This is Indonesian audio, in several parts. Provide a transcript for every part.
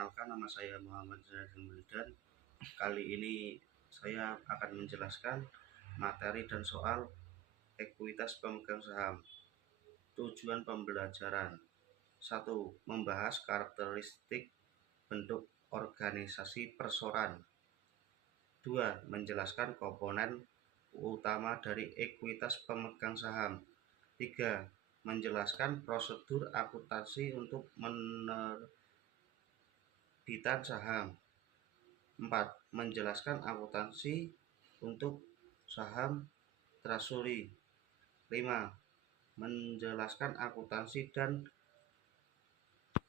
Perkenalkan, nama saya Muhammad Zahidin Wildan. Kali ini saya akan menjelaskan materi dan soal ekuitas pemegang saham. Tujuan pembelajaran: 1. Membahas karakteristik bentuk organisasi perseroan. 2. Menjelaskan komponen utama dari ekuitas pemegang saham. 3. Menjelaskan prosedur akuntansi untuk penerbitan saham. 4. Menjelaskan akuntansi untuk saham treasury. 5. Menjelaskan akuntansi dan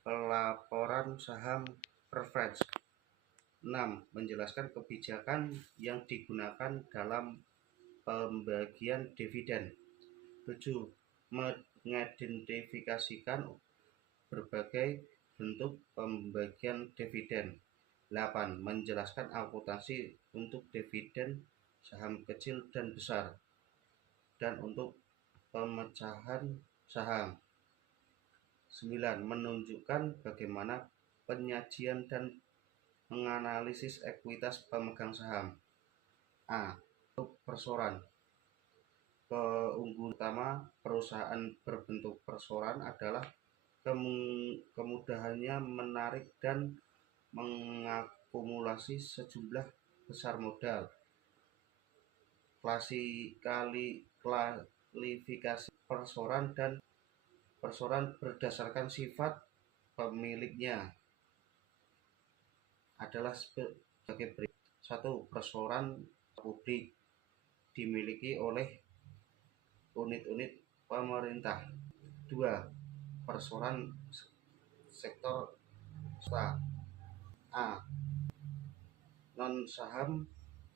pelaporan saham preference. 6. Menjelaskan kebijakan yang digunakan dalam pembagian dividen. 7. Mengidentifikasikan berbagai bentuk pembagian dividen. 8. Menjelaskan akuntansi untuk dividen saham kecil dan besar dan untuk pemecahan saham. 9. Menunjukkan bagaimana penyajian dan menganalisis ekuitas pemegang saham. A. Bentuk perseroan. Keunggulan utama perusahaan berbentuk perseroan adalah kemudahannya menarik dan mengakumulasi sejumlah besar modal. Klasifikasi perseroan dan perseroan berdasarkan sifat pemiliknya adalah sebagai berikut. 1. Perseroan publik dimiliki oleh unit-unit pemerintah. 2. Perseroan sektor swasta. A. Non saham,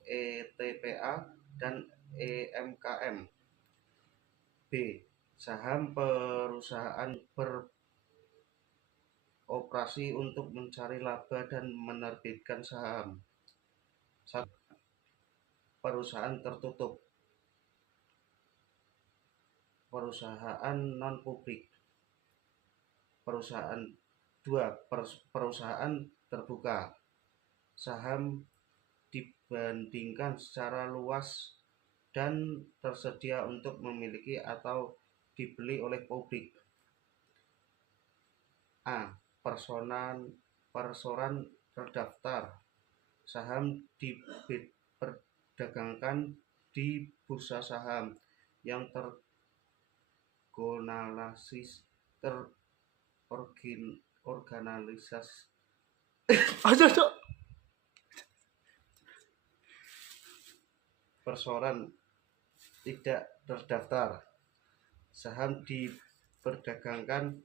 ETPA dan EMKM. B. Saham perusahaan beroperasi untuk mencari laba dan menerbitkan saham. 1. Perusahaan tertutup. Perusahaan non publik. Perusahaan 2. Perusahaan terbuka. Saham dibandingkan secara luas dan tersedia untuk memiliki atau dibeli oleh publik. A. Perseroan terdaftar. Saham diperdagangkan di bursa saham yang terorganisasi. Perseroan tidak terdaftar. Saham diperdagangkan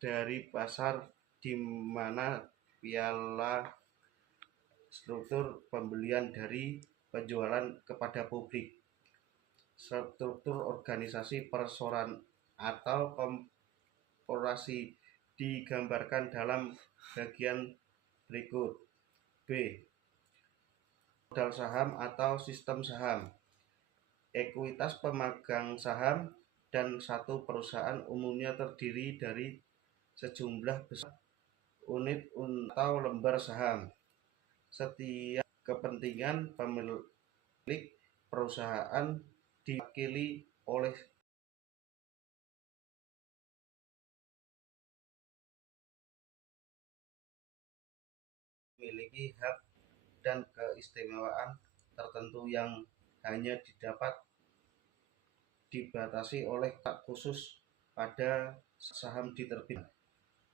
dari pasar di mana piala struktur pembelian dari penjualan kepada publik. Struktur organisasi perseroan atau korporasi digambarkan dalam bagian berikut. B. Modal saham atau sistem saham. Ekuitas pemegang saham dan satu perusahaan umumnya terdiri dari sejumlah besar unit atau lembar saham. Setiap kepentingan pemilik perusahaan diwakili oleh memiliki hak dan keistimewaan tertentu yang hanya dapat dibatasi oleh hak khusus pada saham diterbitkan.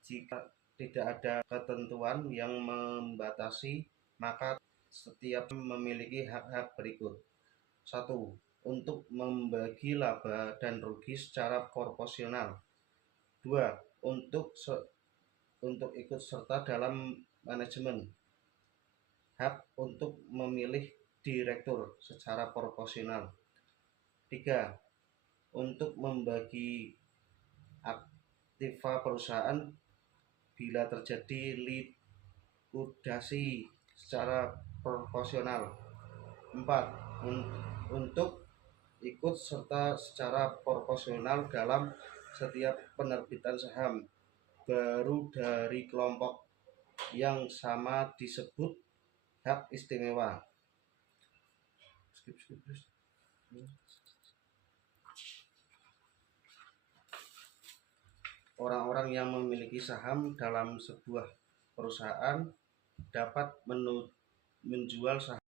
Jika tidak ada ketentuan yang membatasi, maka setiap memiliki hak-hak berikut. 1. Untuk membagi laba dan rugi secara proporsional. 2. Untuk ikut serta dalam manajemen. Hak untuk memilih direktur secara proporsional. 3. Untuk membagi aktiva perusahaan bila terjadi likuidasi secara proporsional. 4. Untuk ikut serta secara proporsional dalam setiap penerbitan saham baru dari kelompok yang sama disebut hak istimewa. Orang-orang yang memiliki saham dalam sebuah perusahaan dapat menjual saham.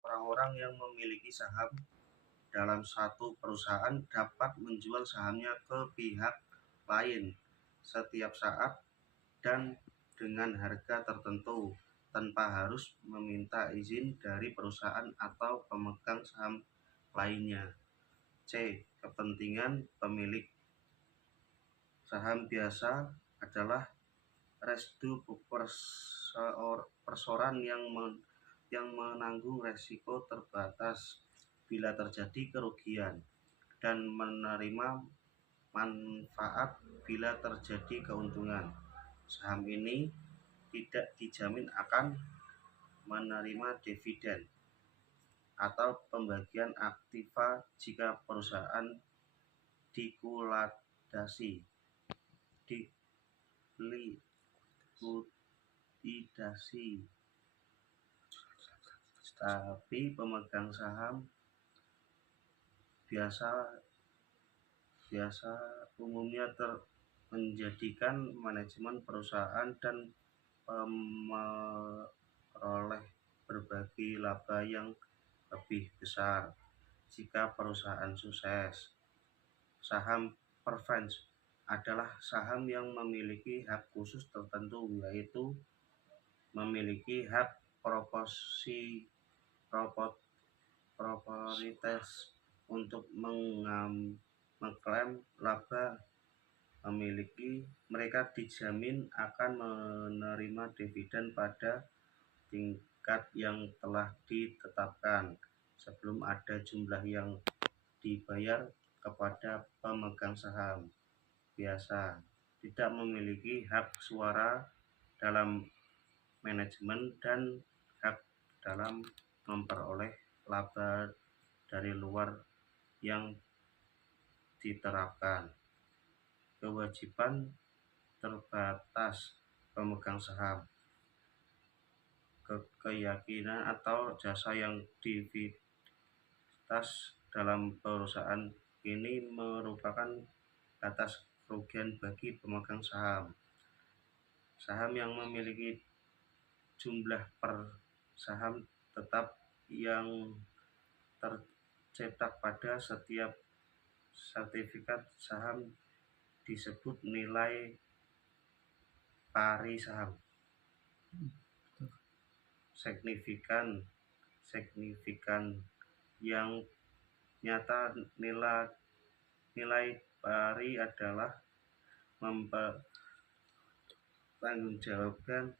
Orang-orang yang memiliki saham dalam satu perusahaan dapat menjual sahamnya ke pihak lain setiap saat dan dengan harga tertentu tanpa harus meminta izin dari perusahaan atau pemegang saham lainnya. C. Kepentingan pemilik saham biasa adalah restu perseorangan yang menanggung resiko terbatas bila terjadi kerugian dan menerima manfaat bila terjadi keuntungan. Saham ini tidak dijamin akan menerima dividen atau pembagian aktiva jika perusahaan dikuidasi, tapi pemegang saham biasa umumnya menjadikan manajemen perusahaan dan memperoleh berbagi laba yang lebih besar jika perusahaan sukses. Saham preference adalah saham yang memiliki hak khusus tertentu, yaitu memiliki hak proprietas untuk mengklaim laba. Mereka dijamin akan menerima dividen pada tingkat yang telah ditetapkan sebelum ada jumlah yang dibayar kepada pemegang saham biasa. Tidak memiliki hak suara dalam manajemen dan hak dalam memperoleh laba dari luar yang diterapkan. Kewajiban terbatas pemegang saham, keyakinan atau jasa yang divitas dalam perusahaan ini merupakan batas kerugian bagi pemegang saham. Saham yang memiliki jumlah per saham tetap yang tercetak pada setiap sertifikat saham disebut nilai pari saham. Signifikan yang nyata nilai pari adalah mempertanggungjawabkan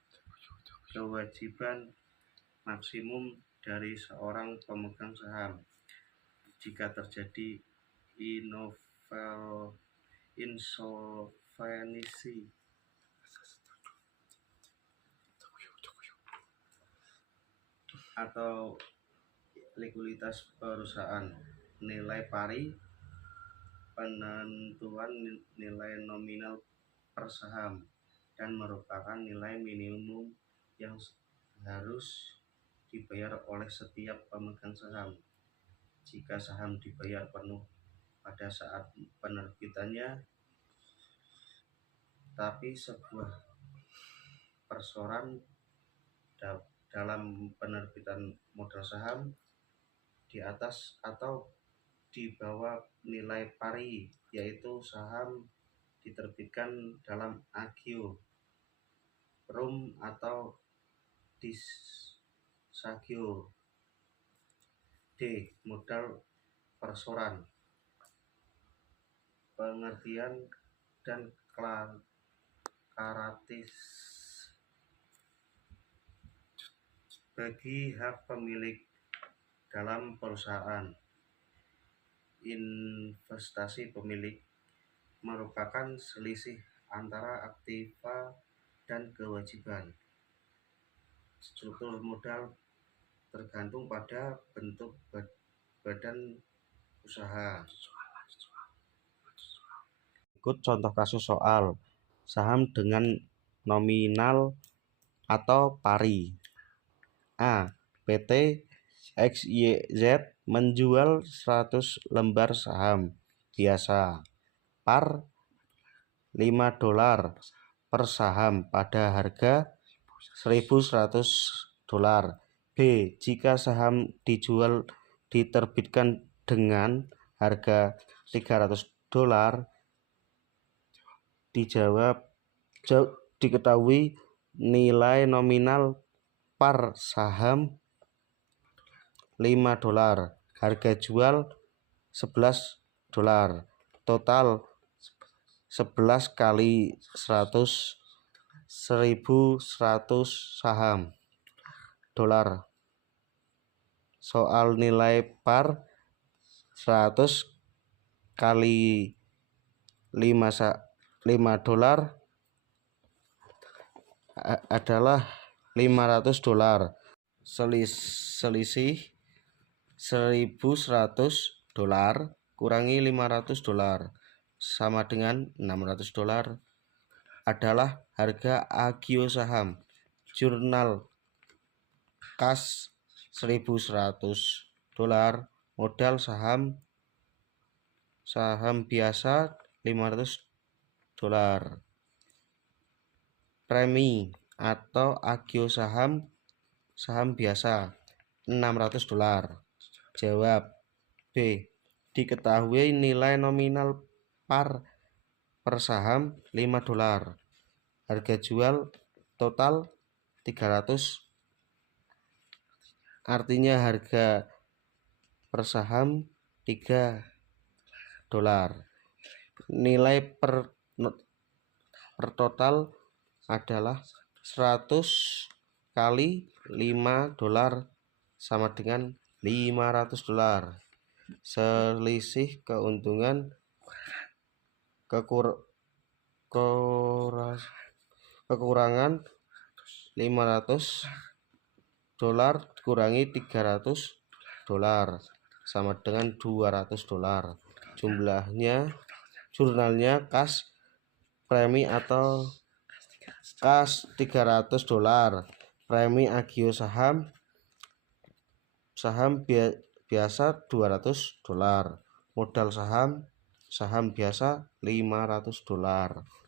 kewajiban maksimum dari seorang pemegang saham jika terjadi insolvensi atau likuiditas perusahaan. Nilai pari, penentuan nilai nominal per saham, dan merupakan nilai minimum yang harus dibayar oleh setiap pemegang saham. Jika saham dibayar penuh pada saat penerbitannya, tapi sebuah persoalan dalam penerbitan modal saham di atas atau di bawah nilai pari, yaitu saham diterbitkan dalam agio, rum atau disagio. D. Modal persoaran, pengertian dan karakteristik bagi hak pemilik dalam perusahaan. Investasi pemilik merupakan selisih antara aktiva dan kewajiban. Struktur modal tergantung pada bentuk badan usaha. Ikut contoh kasus soal saham dengan nominal atau pari. A. PT XYZ menjual 100 lembar saham biasa par $5 per saham pada harga $1.100. B. Jika saham dijual diterbitkan dengan harga $300, diketahui nilai nominal par saham $5, harga jual $11, total 11 kali 100, 1.100 saham dolar. Soal nilai par 100 kali 5 dolar adalah $500. Selisih $1.100 kurangi $500 sama dengan $600 adalah harga agio saham. Jurnal kas $1.100, modal saham biasa $500. Premi atau agio saham biasa $600. Jawab B. Diketahui nilai nominal par saham $5, harga jual total $300, artinya harga per saham $3. Nilai per total adalah 100 kali $5 sama dengan $500. Selisih keuntungan kekurangan $500 dikurangi $300 sama dengan $200. Jurnalnya kas premi atau kas $300, premi agio saham biasa $200, modal saham biasa $500.